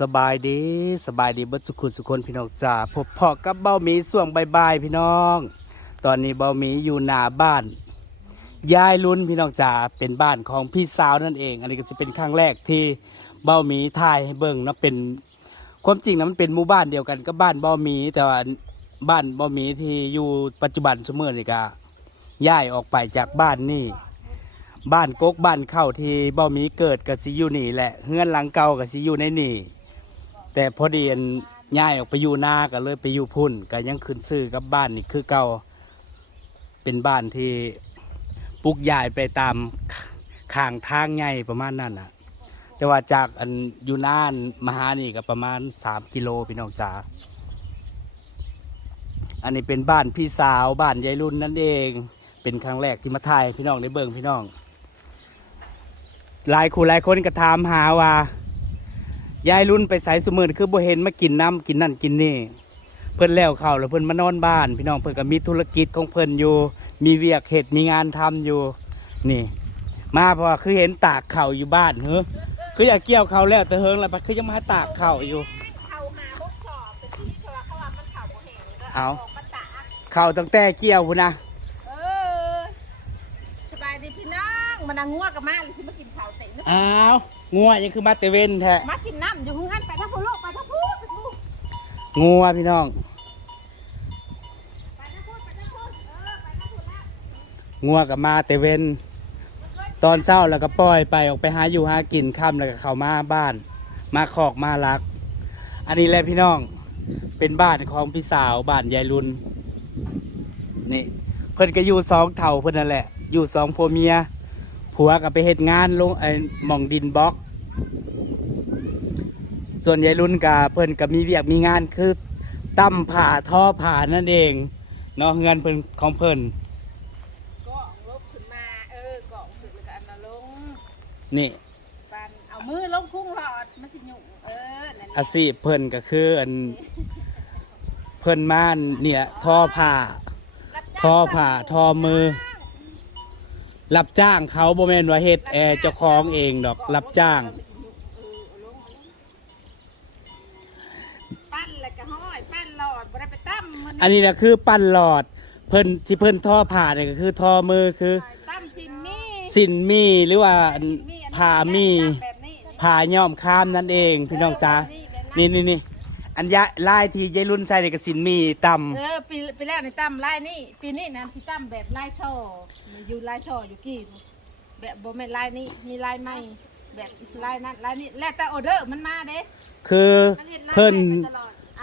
สบายดีสบายดีเบิดสุขุสุคนพี่น้องจ้าพบพอกับเบ้ามีส่วงบายๆพี่น้อง ตอนนี้เบ้ามีอยู่หน้าบ้าน ยายลุนพี่น้องจ๋าเป็นบ้านของพี่สาวนั่นเอง อันนี้ก็จะเป็นครั้งแรกที่เบ้ามีถ่ายให้เบิ่งนะเป็นความจริงนะมันเป็นหมู่บ้านเดียวกันกับบ้านเบ้ามี แต่ว่าบ้านเบ้ามีที่อยู่ปัจจุบันเสมอนี่ก็ย้ายออกไปจากบ้านนี่บ้านกกบ้านเข้าที่เบ้ามีเกิดกับซิอยู่นี่แหละเฮือนหลังเก่ากับซิอยู่ในนี่ แต่พอดีอันย้ายออกไปอยู่นาก็เลยไปอยู่พุ่นก็ยังขึ้นซื้อกับบ้านนี่คือเก่าเป็นบ้านที่ปลูกย้ายไปตามข้างทางใหญ่ประมาณนั้นน่ะ แต่ว่าจากอันอยู่นานมาหานี่ก็ประมาณ 3 กิโลพี่น้องจ๋าอันนี้เป็นบ้านพี่สาวบ้านยายรุ่นนั่นเอง เป็นครั้งแรกที่มาถ่ายพี่น้องได้เบิงพี่น้องหลายคู่หลายคนก็ถามหาว่า ยายรุ่นไปใส่สมือคือบ่เห็นมากินน้ำกินนั่นกินนี่ เพิ่นแล้วเข้าวแล้วเพิ่นมานอนบ้าน พี่น้องเพิ่นก็มีธุรกิจของเพิ่นอยู่ มีเวียกเฮ็ดมีงานทำอยู่ นี่ มาเพราะว่าคือเห็นตากข้าวอยู่บ้านเฮ้อคืออยากเกี่ยวข้าวแล้วแต่เฮิงแล้วบัดคือยังมาตากข้าวอยู่ เขาหาพวกสอบแต่ที่เขาว่าเขาว่ามันเข่าบ่แห้งก็เอาออกมาตากข้าวตั้งแต่เกี่ยวพุ่นนะเออสบายดีพี่น้องมานั่งงัวกับมาหรือสิมากินข้าวเตะนึกอ้าว งัวยังคือมาเตเวนแท้มากินน้ำอยู่หันไปทั้งพูโลกไปทั้งพูไปทั้งพูงัวพี่น้องไปทั้งพูไปทั้งพูเออไปทั้งพูแล้วงัวกับมาเตเวนตอนเช้าแล้วก็ปล่อยไปออกไปหาอยู่หากินค่ำแล้วก็เข้ามาบ้าน มาขอกมาลัก อันนี้แหละพี่น้องเป็นบ้านของพี่สาวบ้านยายรุนนี่เพิ่นก็อยู่สองเท่าเพิ่นนั่นแหละ อยู่สองผัวเมีย ผัวก็ไปเฮ็ดงานลงไอ้หม่องดินบล็อก ส่วนยายรุนก็เพิ่นก็มีเวียกมีงานคือตั้มผ่าท่อผ่านั่นเองเนาะเงินเพิ่นของเพิ่นก็ลบขึ้นมาเออกล่องขึ้นแล้วก็เอามาลงนี่ปันเอามือลงคุ้งหลอดมันสิหยุ่งเออนั่นแหอาละชีพเพิ่นก็คืออันเพิ่นม่านเนี่ยท่อผ่า รับจ้างท่อผ่าท่อมือ รับจ้างเขาบ่แม่นว่าเฮ็ดแอร์เจ้าของเองดอก รับจ้าง ปั้นแล้วก็ห้อยปั้นหลอดบ่ได้ไปตั้มมันอันนี้นะคือปั้นหลอด เพิ่นที่เพิ่นท่อผ่าเนี่ยก็คือท่อมือคือตั้มสินนี่สินมีหรือว่าอันผ่ามีแบบนี้ ผ่าย่อมข้ามนั่นเองพี่น้องจ๋านี่นี่นี่ อันยะลายที่ยายรุ่นใส่นี่ก็สินมีต่ำ เออปีปีแรกในตั้มลายนี่ปีนี้นะที่ตั้มแบบลายช่อมันอยู่ลายช่ออยู่กี่แบบบ่แม่นลายนี้มีลายใหม่แบบลายนั้นลายนี้แล้วแต่ออเดอร์มันมาเด้คือเพิ่น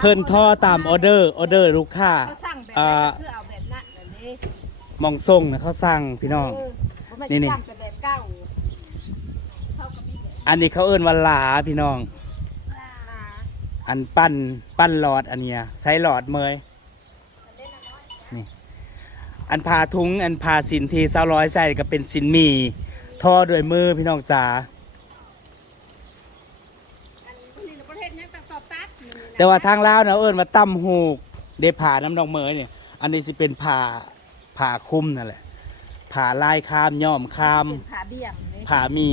เพิ่นท่อตามออเดอร์ออเดอร์ลูกค้าเขาสั่งแบบอ่านั้นก็คือเอาแบบนั้นนั่นเด้มองส่งนะเขาสั่งพี่น้อง เออบ่แม่นนี่ นี่สั่งแต่แบบเก่าเขาก็มีแบบอันนี้เขาเอิ้นว่าหลาพี่น้องอ่า อันปั้นปั้นหลอดอันเนี้ยใช้หลอดเมยนี่อันพาทุงอันพาสินทีเศร้าร้อยใส่ก็เป็นสินหมีทอด้วยมือพี่น้องจ๋าอันนี้ในประเทศยังตัดต่อตัดนี่นะแต่ว่าทางลาวนะเอิ้นว่าตั้มหูกเดผ่าน้ำดอกเมยเนี่ยอันนี้สิเป็นผ่าผ่าคุ้มนั่นแหละผ่าลายคามย่อมคามเป็นขาเบี่ยงนี่ผ่ามี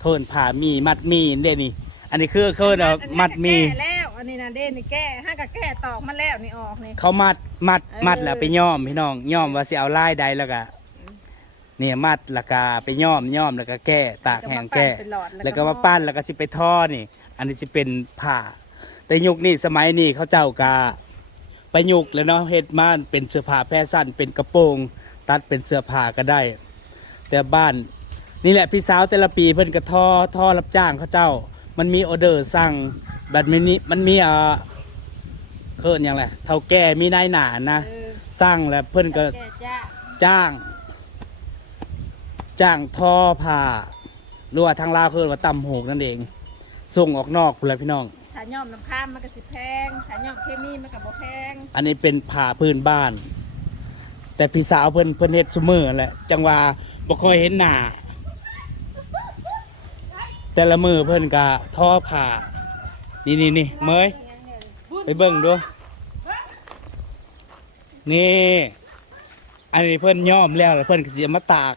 โทนผ่ามีมัดมีเด่นี่ อันนี้คือเขาเนาะมัดมีแก้แล้วอันนี้นะเด่นนี่แก้ห้ากับแก้ตอกมาแล้วนี่ออกนี่เขามัดมัดเออมัดแล้วไปย่อมพี่น้องย่อมว่าสิเอาลายใดแล้วก็เนี่ยมัดแล้วก็ไปย่อมย่อมแล้วก็แก้ตากแห้งแก้เป็นหลอดแล้วก็มาปั้นแล้วก็สิไปท่อนี่ อันนี้สิเป็นผ้า แต่ยุคนี้สมัยนี้เขาเจ้ากาไปยุกแล้วเนาะเฮ็ดมาเป็นเสื้อผ้าแพร่สั้นเป็นกระโปรง ตัดเป็นเสื้อผ้าก็ได้ แต่บ้านนี่แหละพี่สาวแต่ละปีเพิ่นก็ท่อท่อรับจ้างเขาเจ้า มันมีออเดอร์สั่งแบบนี้มันมีเอ่อเคินอย่างไรเท่าแก่มีนายหนานะเออสร้างแล้วเพิ่นก็แก้จ้าจ้าง จ้างท่อผ้าหรือว่าทางลาวคือว่าตำโหกนั่นเอง ส่งออกนอกพุ่นแหละพี่น้อง ถ้าย่อมน้ำข้ามมันก็สิแพงถ้าย่อมเคมีมันก็บ่แพงอันนี้เป็นผ้าพื้นบ้าน แต่พี่สาวเพิ่นเพิ่นเฮ็ดซุมือนั่นแหละจังว่าบ่ค่อยเห็นหน้า แต่ละมือเพิ่นก็ท่อผ้านี่นี่นี่เมยไปเบิ่งดูนี่ อันนี้เพิ่นย้อมแล้วแล้วเพิ่นก็สิเอามาตาก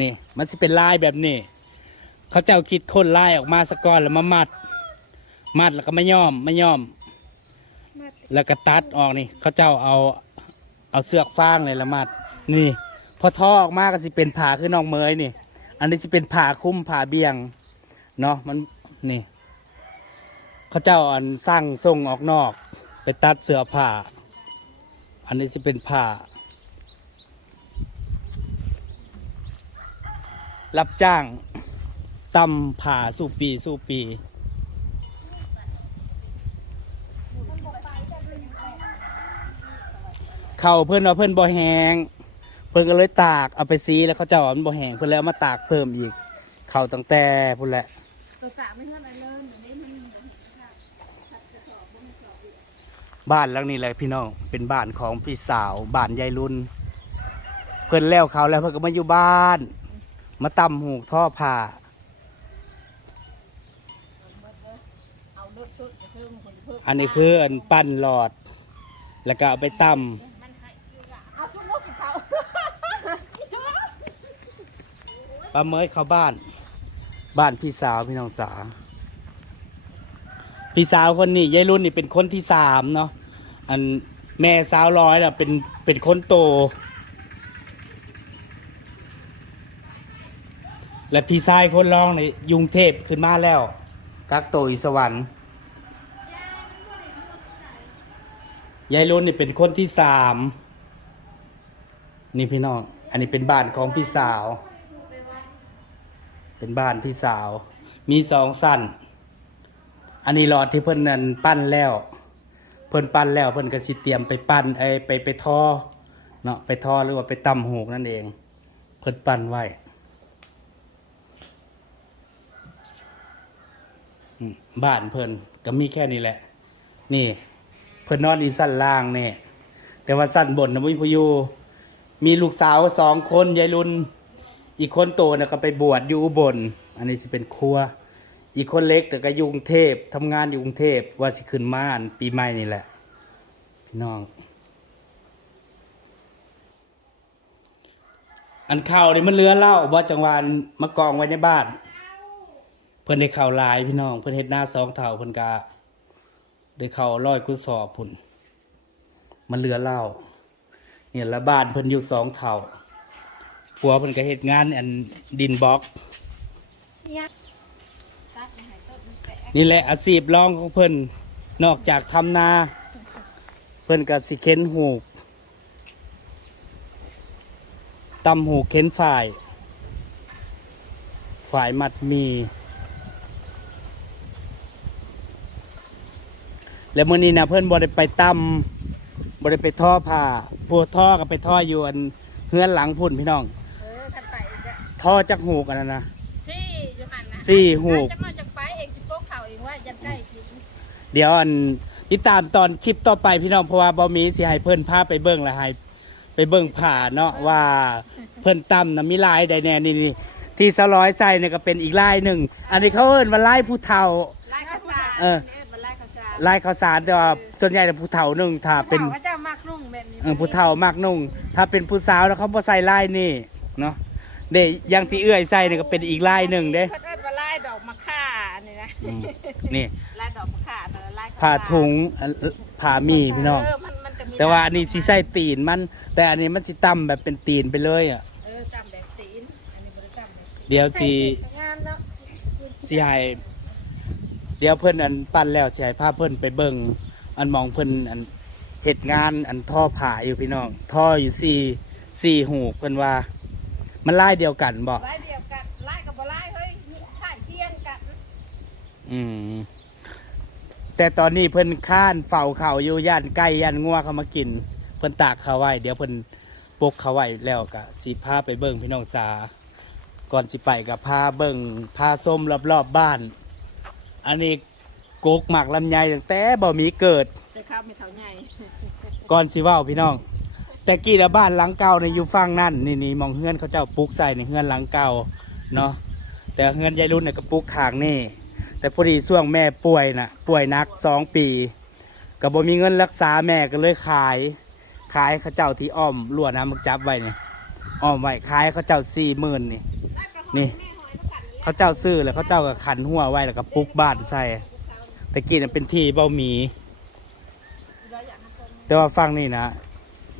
นี่ มันสิเป็นลายแบบนี้ เขาเจ้าคิดคนลายออกมาสะก่อนแล้วมามัด มัดแล้วก็ไม่ย่อมไม่ย่อม แล้วก็ตัดออกนี่ เขาเจ้าเอาเอาเสือกฟางเลยละมัด นี่ พอท่อออกมาก็สิเป็นผ่าคือน้องเมยนี่ อันนี้จะเป็นผ่าคุ้มผ่าเบียงเนาะมันนี่เขาเจ้าอันสร้างทรงออกนอก ไปตัดเสื้อผ้า อันนี้จะเป็นผ้า รับจ้างตำผ่าสู่ปีสู่ปีเข่าเพื่อนว่าเพื่อนบ่แหง เพื่อนก็เลยตากเอาไปซีแล้วเขาเจ้าว่ามันบ่แหงเพื่อนเลยเอามาตากเพิ่มอีก เข่าตั้งแต่พุ่นแหละ ตัวตาไม่เท่าไหร่เลยเดี๋ยวนี้มันบ้านหลังนี้แหละพี่น้องเป็นบ้านของพี่สาวบ้านยายรุ่น เพื่อนแล้วเขาแล้วเพื่อนก็มาอยู่บ้าน มาตำหูกท่อผ่าเอารถตู้จะเพิ่มคนเพิ่มอันนี้คืออันปั้นหลอด แล้วก็เอาไปตมันให้เอาชุดลูกกับเขาชุดำ ปลาเมยเข้าบ้าน บ้านพี่สาวพี่น้องจ๋าพี่สาวคนนี้ยายรุ่นนี่เป็นคนที่สามเนาะอันแม่สาวร้อยน่ะเป็นเป็นคนโต และพี่ชายคนรองในยุงเทพขึ้นมาแล้ว กักโตวอยู่สวรรค์ยายรุ่นนี่เป็นคนที่สามนี่พี่น้อง อันนี้เป็นบ้านของพี่สาว เป็นบ้านพี่สาว มีสองสั้น อันนี้หลอดที่เพิ่นนั่นปั้นแล้ว เพิ่นปั้นแล้วเพิ่นก็สิเตรียมไปปั้นเอ้ยไปไปทอเนาะไปทอหรือว่าไปตำหูกนั่นเอง เพิ่นปั้นไว้บ้านเพิ่นก็มีแค่นี้แหละ นี่ เพิ่นนอนอีสั้นล่างนี่แต่ว่าสั้นบนนะมุ้ยพอยู่มีลูกสาวสองคนยายรุน อีกคนโตน่ะก็ไปบวชอยู่อุบล อันนี้สิเป็นครัว อีกคนเล็กแต่ก็อยู่กรุงเทพทำงานอยู่กรุงเทพว่าสิขึ้นม่านปีใหม่นี่แหละ พี่น้อง อันข่าวนี่มันเลือเล่าว่าจังหวานมากองไว้ในบ้าน เพิ่นได้ข่าวลายพี่น้อง เพิ่นเฮ็ดหน้าสองเท่าเพิ่นกาได้ข่าวร้อยกุศอบพุ่น มันเลือเล่าเนี่ยละบ้านเพิ่นอยู่สองเท่า ผัวเพิ่นก็เฮ็ดงานอันดินบล็อกเนี่ยตัดมาให้ต้นมันแตกนี่แหละอาชีพรองของเพิ่นนอกจากทำนา เพิ่นก็สิเข็นหูกตำหูกเข็นฝ่าย ฝ่ายมัดหมี แล้วมื้อนี้นะเพิ่นบ่ได้ไปตำบ่ได้ไปท่อผ้าผู้ท่อก็ไปท่ออยู่อันเฮือนหลังพุ่นพี่น้อง ท่อจักหูกอันนั้นนะ สี่อยู่หันนะสี่หูก จะมาจากไปเองสิโป๊กเข่าเองว่ายันใกล้กินเดี๋ยวอันติดตามตอนคลิปต่อไปพี่น้องเพราะว่าบอมีสิให้เพิ่นพาไปเบิ่งและให้ไปเบิ่งผ่าเนาะว่าเพิ่นตั้มนะมีลายใดแน่นี่นี่ที่สร้อยใส่เนี่ยก็เป็นอีกลายหนึ่ง อันนี้เขาเอิ้นว่าลายผู้เฒ่า ไล่ข้าวสารเออนี่มันไล่ข้าวสารลายข้าวสารแต่ว่าส่วนใหญ่จะผู้เฒ่าหนึ่งถ้าเป็นพระเจ้ามากนุ่งแบบนี้เออผู้เฒ่ามากนุ่ง ถ้าเป็นผู้สาวแล้วเขาบ่ใส่ลายนี่เนาะ เด้อยังที่เอื้อยใส่นี่ก็เป็นอีกลายหนึ่งเด้เพิ่นเอิ้นว่าไล่ดอกมะข่านี่นะอืมนี่ไล่ดอกมะข่าแต่ละไล่ข้วสรผ้าถุงอันผ้ามีพี่น้องเออมันมันจะมีแต่ว่าอันนี้สิใส่ตีนมัน แต่อันนี้มันสิตั้มแบบเป็นตีนไปเลยอะ เออจำแบบตีนอันนี้บริจำแบบเดี๋ยวสิงามเนาะสิให้เดี๋ยวเพิ่นอันปั้นแล้วสิให้พาเพิ่นไปเบิ่งอันมองเพิ่นอันเฮ็ดงานอันท่อผ่าอยู่พี่น้องท่ออยู่สี่สี่หูกเพิ่นว่า มันลายเดียวกันบ่ไล่เดียวกันไล่กับบ่ไล่เฮ้ยนี่ข่ายเที่ยงกัน อืม แต่ตอนนี้เพิ่นค้านเฝ้าเขาอยู่ย่านไก่ย่านงัวเขามากิน เพิ่นตากเขาไว้ เดี๋ยวเพิ่นปกเขาไว้แล้วก็สิพาไปเบิ่งพี่น้องจ๋าก่อนสิไปก็พาเบิ่งพาส้มรอบๆบบ้าน อันนี้กกหมักลำไยตั้งแต่บ่มีเกิดจะข้าวไม่เท่าใหญ่ก่อนสิเว้าพี่น้อง แต่กี้ละบ้านหลังเก่าในยอยู่ฝั่งนั่นนี่นี่มองเฮือนเขาเจ้าปลูกใส่ในเฮือนหลังเก่าเนาะแต่เฮือนยายรุ่นเนี่ยก็ปลูกขางนี่ แต่พอดีช่วงแม่ป่วยน่ะป่วยนักสองปีก็บ่มีเงินรักษาแม่ก็เลยขาย ขายเขาเจ้าที่อ้อมลวดน้ำมักจับไว้เนี่ยอ้อมไว้ขายเขาเจ้าสี่หมื่นนี่นี่ เขาเจ้าซื้อแล้วเขาเจ้าก็ขันหัวไว้แล้วก็ปลูกบ้านใส่แตะกี้น่ะเป็นที่เบ้าหมี แต่ว่าฟังนี่นะ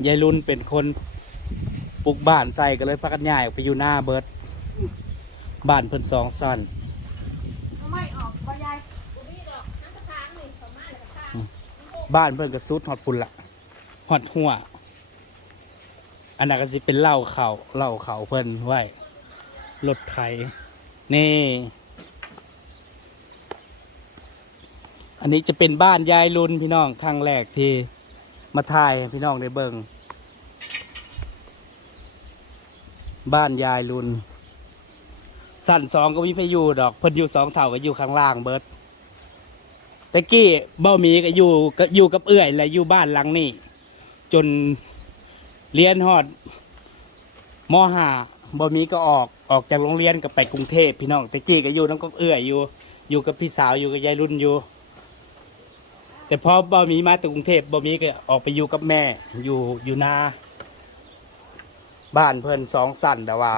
ยายรุ่นเป็นคนปลูกบ้านใส่ก็เลยพักกันย้ายออกไปอยู่หน้าเบิดบ้านเพิ่นสองสั้นไม่ออกบ่ยายบ่มีดอกน้ำกระทางนี่ประมาณกระทางบ้านเพิ่นก็สุดฮอดพุ่นละฮอดหัวอันนั้นก็สิเป็นเหล้าเขาเหล้าเขาเพิ่นไว้รถไถนี่ อันนี้จะเป็นบ้านยายลุนพี่น้องครั้งแรกที่ มาถ่ายให้พี่น้องได้เบิ่งบ้านยายลุนสั่นสองก็มีพายุดอกเพิ่นอยู่สองเท่าก็อยู่ข้างล่างเบิดตะกี้เบ้าหมีก็อยู่ก็อยู่กับเอื้อยและอยู่บ้านหลังนี้ จนเรียนฮอดมห้าบ่มีก็ออกออกจากโรงเรียนก็ไปกรุงเทพพี่น้องตะกี้ก็อยู่น้องก็เอื้อยอยู่ อยู่กับพี่สาวอยู่กับยายรุ่นอยู่ แต่พอบ่มีมาจากกรุงเทพบ่มีก็ออกไปอยู่กับแม่ อยู่อยู่นาบ้านเพิ่นสองสั่นแต่ว่า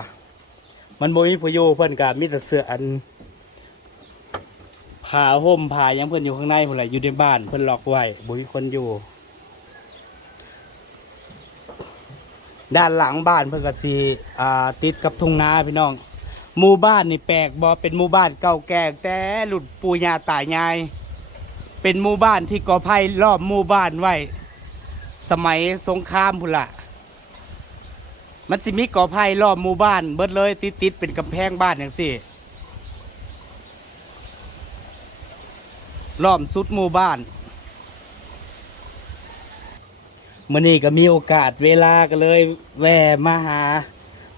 มันบ่มีผู้อยู่เพิ่นก็มีแต่เสื้ออันผ้าห่มผ้ายังเพิ่นอยู่ข้างในพุ่นแหละอยู่ในบ้านเพิ่นล็อกไว้บ่มีคนอยู่ ด้านหลังบ้านเพิ่นก็สิอ่าติดกับทุ่งนาพี่น้องหมู่บ้านนี่แปลกบ่เป็นหมู่บ้านเก่าแก่แต่รุ่นปู่ย่าตายาย เป็นหมู่บ้านที่ก่อไผ่รอบหมู่บ้านไว้ สมัยสงครามพุ่นละมันสิมีก่อไผ่รอบหมู่บ้าน เบิดเลยติดติดๆเป็นกำแพงบ้านอย่างสี่ล้อมสุดหมู่บ้านมื่อนี้ก็มีโอกาสเวลาก็เลย แวะมาหา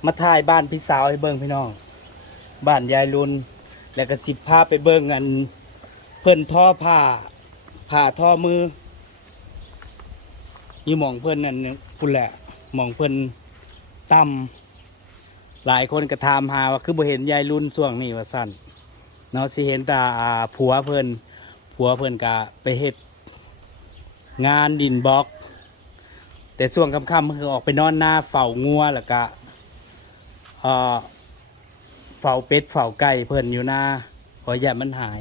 มาถ่ายบ้านพี่สาวให้เบิ่งพี่น้อง บ้านยายรุน แล้วก็สิพาไปเบิ่งอัน เพิ่นท่อผ้า ผ้าท่อมือนี่มองเพิ่อนนั่นพุ่นแหละมองเพิ่อนต่ำหลายคนก็ถามหาว่าคือบ่เห็นยายรุ่นช่วงนี้ว่าสั่นเนาะสิเห็นแต่อ่าผัวเพิ่อนผัวเพิ่อนก็ไปเฮ็ดงานดินบล็อก แต่ช่วงค่ำๆคือออกไปนอนหน้าเฝ้างัวแล้วก็เอ่อเฝ้าเป็ดเฝ้าไก่เพิ่อนอยู่หน้าเพราะอย่ามันหาย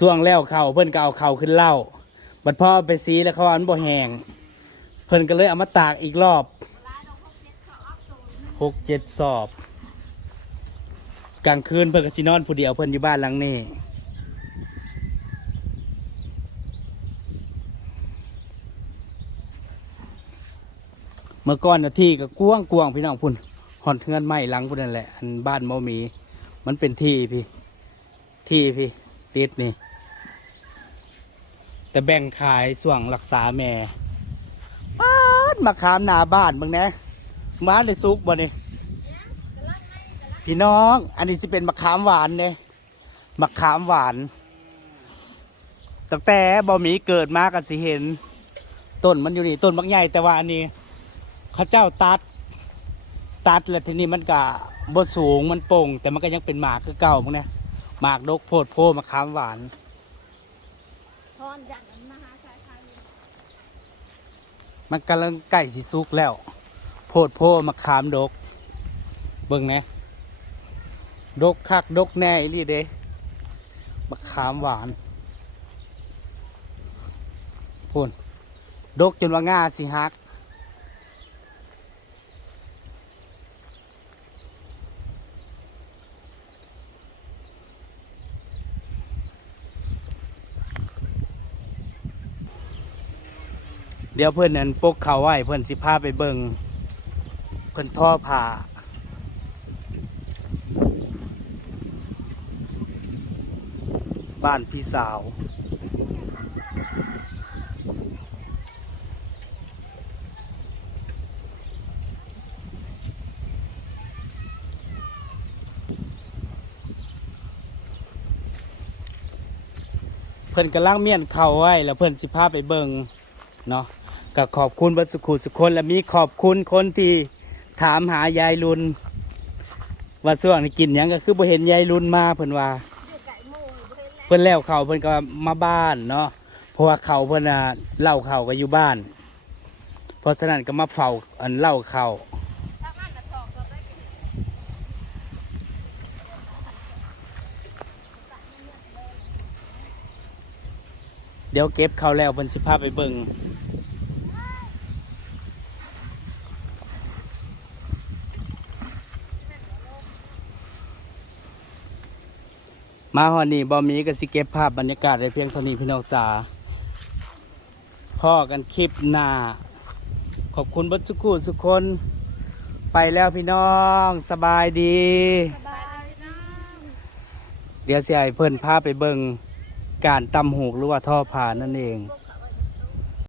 ส่วงแล้วเข่าเพิ่นก็เอาเข่าขึ้นเล่าบัดพ่อไปซีแล้วเขาว่ามันบ่แหงเพิ่นก็เลยเอามาตากอีกรอบหกเจ็ดสอบ กลางคืนเพิ่นก็สินอนผู้เดียวเพิ่นอยู่บ้านหลังนี้เมื่อก่อนนะที่ก็กว้างกวางพี่น้องพุ่นหอนเทือนไม้หลังพุ่นนั่นแหละอันบ้านเมามี มันเป็นที่พี่ ที่พี่ติดนี่ แต่แบ่งขายส่วงรักษาแม่ป้าดมาขามหน้าบ้านมึงนะมาในซุกบ่นี่พี่น้อง อันนี้จะเป็นมะขามหวานเนี่ยมะขามหวานตั้งแต่บ่หมีเกิดมาก็สิเห็น ต้นมันอยู่นี่ต้นบักใหญ่แต่ว่าอันนี้เขาเจ้าตัด ตัดแล้วทีนี้มันก็บ่สูงมันโป่งแต่มันก็ยังเป็นหมากคือเก่ามึงนะหมากดกโพดโพมะขามหวาน อนอย่างนั้นมหาสายพานมันกำลังใกล้สิสุกแล้ว โพดโพมาขามดก เบิ่งนะดกคักดกแน่อีหลีเด้มะขามหวานพูนดกจนว่าง่าสิฮัก ดี๋ยวเพื่อนนั้นปกเขาไว้เพื่อนสิพาไปเบิงเพื่อนท่อผ่าบ้านพี่สาว เพื่อนกำลังเมียนเข่าไว้แล้วเพื่อนสิพาไปเบิงเนาะ ก็ขอบคุณวัสุขุสุคนและมีขอบคุณคนที่ถามหายายลุนว่าส่วงนกินยังก็คือบ่เห็นยายลุนมาเพิ่นว่า เพิ่นแล้วเขาเพิ่นก็มาบ้านเนาะเพราะว่าเขาเพิ่นน่เล่าเขาก็อยู่บ้านเพราะฉะนั้นก็มาเฝ้าอันเล่าเขาเดี๋ยวเก็บเขาแล้วเพิ่นสิพาไปเบิ่ง มาฮอนี่บอมีก็สิเก็บภาพบรรยากาศในเพียงเท่านี้พี่น้องจ๋าพ่อกันคลิปหน้า ขอบคุณบัดสุกูสุคน ไปแล้วพี่น้องสบายดี เดี๋ยวสิให้เพิ่นพาไปเบิ่งการตำหูกหรือว่าท่อผ่านนั่นเอง